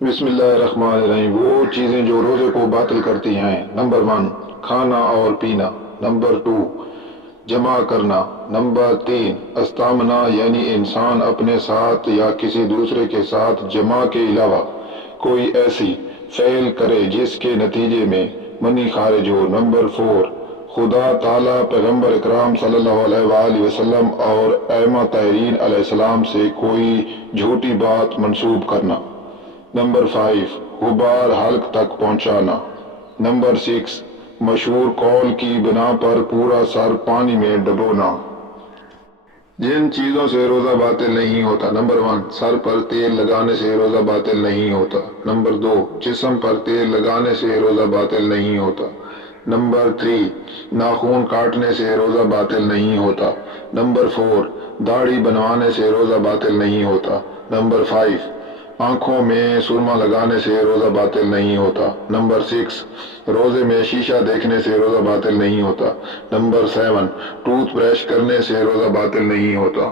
بسم اللہ الرحمن الرحیم۔ وہ چیزیں جو روزے کو باطل کرتی ہیں: نمبر 1 کھانا اور پینا، نمبر 2 جمع کرنا، نمبر 3 استامنا یعنی انسان اپنے ساتھ یا کسی دوسرے کے ساتھ جمع کے علاوہ کوئی ایسی فعل کرے جس کے نتیجے میں منی خارج ہو، نمبر 4 خدا تعالیٰ، پیغمبر اکرام صلی اللہ علیہ وآلہ وسلم اور ائمہ طاہرین علیہ السلام سے کوئی جھوٹی بات منسوب کرنا، نمبر 5 غبار حلق تک پہنچانا، نمبر 6 مشہور قول کی بنا پر پورا سر پانی میں ڈبونا۔ جن چیزوں سے روزہ باطل نہیں ہوتا: نمبر 1 سر پر تیل لگانے سے روزہ باطل نہیں ہوتا، نمبر 2 جسم پر تیل لگانے سے روزہ باطل نہیں ہوتا، نمبر 3 ناخن کاٹنے سے روزہ باطل نہیں ہوتا، نمبر 4 داڑھی بنوانے سے روزہ باطل نہیں ہوتا، نمبر 5 آنکھوں میں سرما لگانے سے روزہ باطل نہیں ہوتا، نمبر 6 روزے میں شیشہ دیکھنے سے روزہ باطل نہیں ہوتا، نمبر 7 ٹوتھ برش کرنے سے روزہ باطل نہیں ہوتا۔